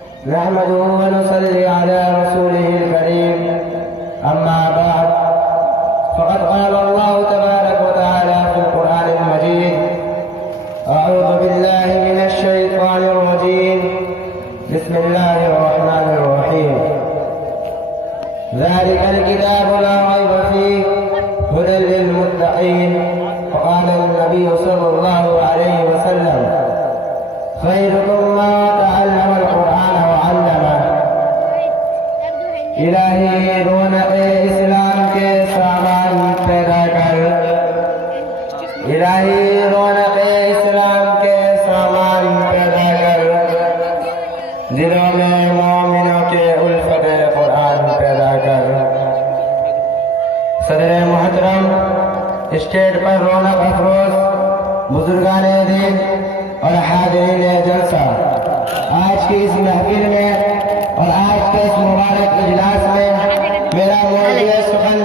نحمده ونصلي على رسوله الكريم أما بعد فقد قال الله تبارك وتعالى في القرآن المجيد أعوذ بالله من الشيطان الرجيم بسم الله الرحمن الرحيم ذلك الكتاب لا ريب فيه هدى للمتقين وقال النبي صلى الله عليه وسلم خيركم من تعلم القرآن وعلمه الہی رونق اسلام کے سامان پیدا کر الہی رونق اسلام کے سامان پیدا کر دلوں میں مومنوں کے الفت قرآن پیدا کر صدر محترم اسٹیج پر رونق افروز بزرگان دین اور حاضرین جلسہ آج کی اس محفل میں اور آج کے اس مبارک اجلاس میں میرا موضوع سخن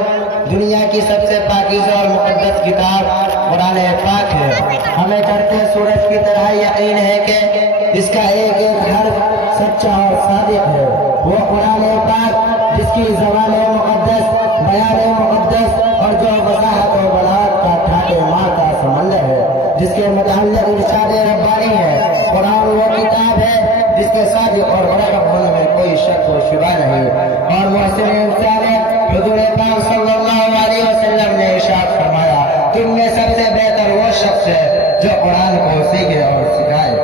دنیا کی سب سے پاکیزہ اور مقدس کتاب قرآن پاک ہے۔ ہمیں چڑھتے سورج کی طرح یقین ہے کہ اس کا ایک ایک حرف سچا اور صادق ہے۔ وہ قرآن پاک جس کی زبان مقدس، بیان مقدس اور جو وضاحت و بلاغت کا ٹھاٹے مار کا سمندر ہے، جس کے متعلق ارشاد ربانی ہے۔ قرآن وہ کتاب ہے جس کے صادق اور برابر ہونے میں کوئی شک و شبہ نہیں، اور محسن انسان حضور پاک صلی اللہ علیہ وسلم نے ارشاد فرمایا تم میں سب سے بہتر وہ شخص ہے جو قرآن کو سیکھے اور سکھائے۔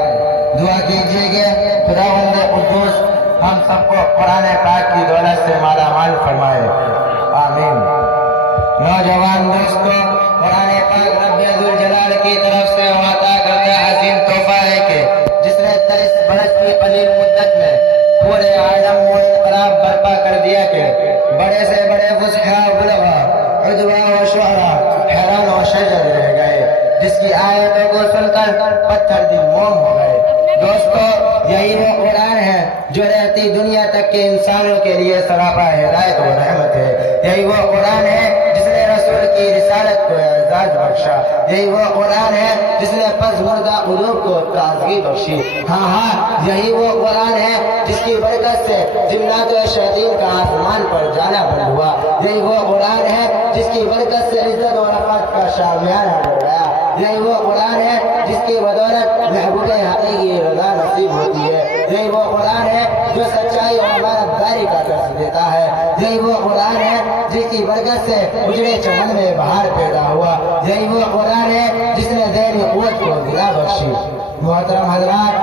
دعا کیجیے کہ خداوند قدوس ہم سب کو قرآن پاک کی دولت سے مالا مال فرمائے، آمین۔ نوجوان دوستو، قرآن پاک رب ذوالجلال کی طرف سے عطا کردہ عظیم تحفہ ہے کہ جس نے 23 برس کی قلیل مدت میں پورے عالم میں انقلاب برپا کر دیا کہ بڑے سے بڑے فصحاء بلغاء عجبا و شعراء حیران و شجر رہ گئے، جس کی آیتوں کو سن کر پتھر دل موم ہو گئے۔ دوستو، یہی وہ قرآن ہے جو رہتی دنیا تک کے انسانوں کے لیے سراپا ہدایت و رحمت ہے۔ یہی وہ قرآن ہے جس نے رسول کی رسالت کو اعزاز بخشا۔ یہی وہ قرآن ہے جس نے پس مردہ قلوب کو تازگی بخشی۔ ہاں، یہی وہ قرآن ہے جس کی برکت سے جنات و شیاطین کا آسمان پر جانا بند ہوا۔ یہی وہ قرآن ہے جس کی برکت سے عزت و رفعت کا شامیانہ بڑھ گیا۔ یہی وہ قرآن ہے جس کی بدولت محبوب حقیقی رضا نصیب ہوتی ہے۔ یہی وہ قرآن ہے جو سچائی اور امانت داری کا درس دیتا ہے۔ یہی وہ قرآن ہے جس کی برکت سے اجڑے چمن میں بہار پیدا ہوا۔ یہی وہ قرآن ہے جس نے ذہنی قوت کو ضیا بخشی۔ محترم حضرات،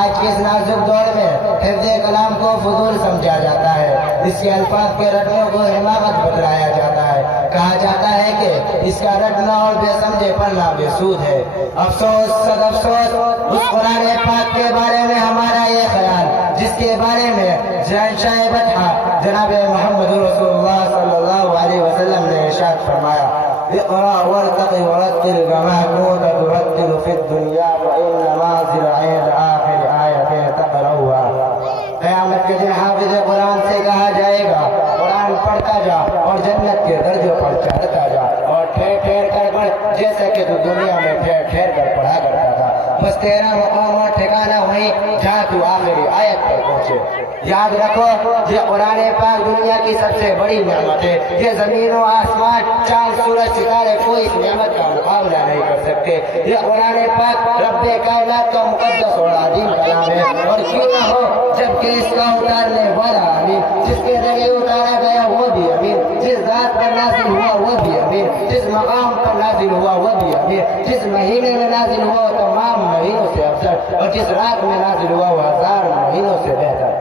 آج کے اس نازک دور میں حفظ کلام کو فضول سمجھا جاتا ہے، اس کے الفاظ کے رٹنے کو حماقت بتلایا جاتا ہے۔ کہا جاتا ہے کہ اس کا رٹنا اور بے سمجھے پڑھنا بے سود ہے۔ افسوس، صد افسوس اس قرآن پاک کے بارے میں ہمارا یہ خیال جس کے بارے میں شہنشاہ بطحہ جناب محمد رسول اللہ صلی اللہ علیہ وسلم نے ارشاد فرمایا اقرأ وارتقي ورتل كما كنت ترتل في الدنيا فإن منازل عند آخر آية تقرأها۔ قیامت کے دن حافظ قرآن سے کہا جائے گا قرآن پڑھتا جا اور جنت کے درجوں پر چڑھتا جا اور ٹھہر ٹھہر کر پڑھ جیسا کہ تو دنیا میں ٹھہر ٹھہر کر پڑھا کرتا تھا۔ بس تیرا مقام اور ٹھکانہ وہیں جہاں تو آخری آیت پر پہنچے۔ یاد رکھو یہ قرآن پاک دنیا کی سب سے بڑی نعمت ہے۔ یہ زمین و آسمان، چاند، سورج، ستارے کوئی اس نعمت کا مقابلہ نہیں کر سکتے۔ یہ قرآن پاک رب کائنات کا مقدس اور عظیم کلام ہے، اور کیوں نہ ہو جبکہ اس کا اتارنے والا امین، جس کے ذریعے اتارا گیا وہ بھی امین، جس ذات پر نازل ہوا وہ بھی امین، جس مقام پر نازل ہوا وہ بھی امین، جس مہینے میں نازل ہوا وہ تمام مہینوں سے افضل، اور جس رات میں نازل ہوا وہ 1000 مہینوں سے بہتر۔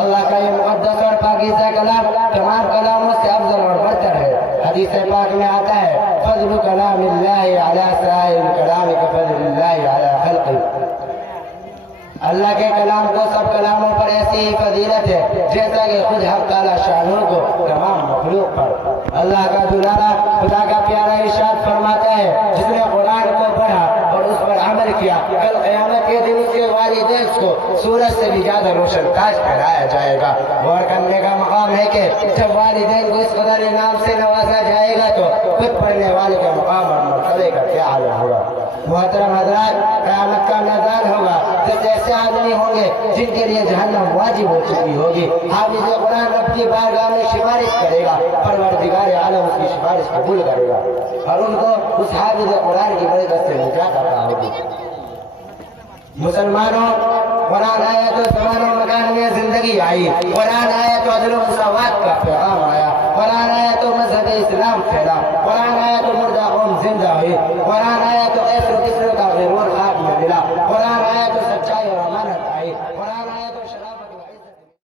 اللہ کا یہ مقدس اور پاکیزہ کلام تمام کلاموں سے افضل اور برتر ہے۔ حدیث پاک میں آتا ہے فضل کلام اللہ علی سائر الکلام کفضل اللہ علی خلقہ۔ اللہ کے کلام کو سب کلاموں پر ایسی ہی فضیلت ہے جیسا کہ خود حق تعالی شانہ کو تمام مخلوق پر۔ اللہ کا دلارا خدا کا پیارا ارشاد فرماتا ہے جس نے قرآن کو پڑھا اور اس پر عمل کیا کل قیامت کے دن اس کے والدین کو سورج سے بھی زیادہ روشن تاج پہنایا جائے گا۔ غور کرنے کا مقام ہے کہ جب والدین کو اس قدر انعام سے نوازا جائے گا تو خود پڑھنے والے کا مقام اور مرتبے کا کیا حال ہوگا۔ محترم حضرات، قیامت کا میدان ہوگا جیسے ایسے آدمی ہوں گے جن کے لیے جہنم واجب ہو چکی ہوگی. حافظ قرآن رب کی بارگاہ میں سفارش کرے گا, پروردگار عالم اس کی سفارش قبول کرے گا اور ان کو اس حافظ قرآن کی برکت سے نجات عطا ہوگی. مسلمانوں, قرآن آیا تو زمان و مکان میں زندگی آئی, قرآن آیا تو عدل و مساوات کا پیغام آیا, قرآن آیا تو مذہب اسلام پھیلا, قرآن آیا تو مردہ قوم زندہ ہوئی, قرآن آیا تو ایسر و کسر کا غرور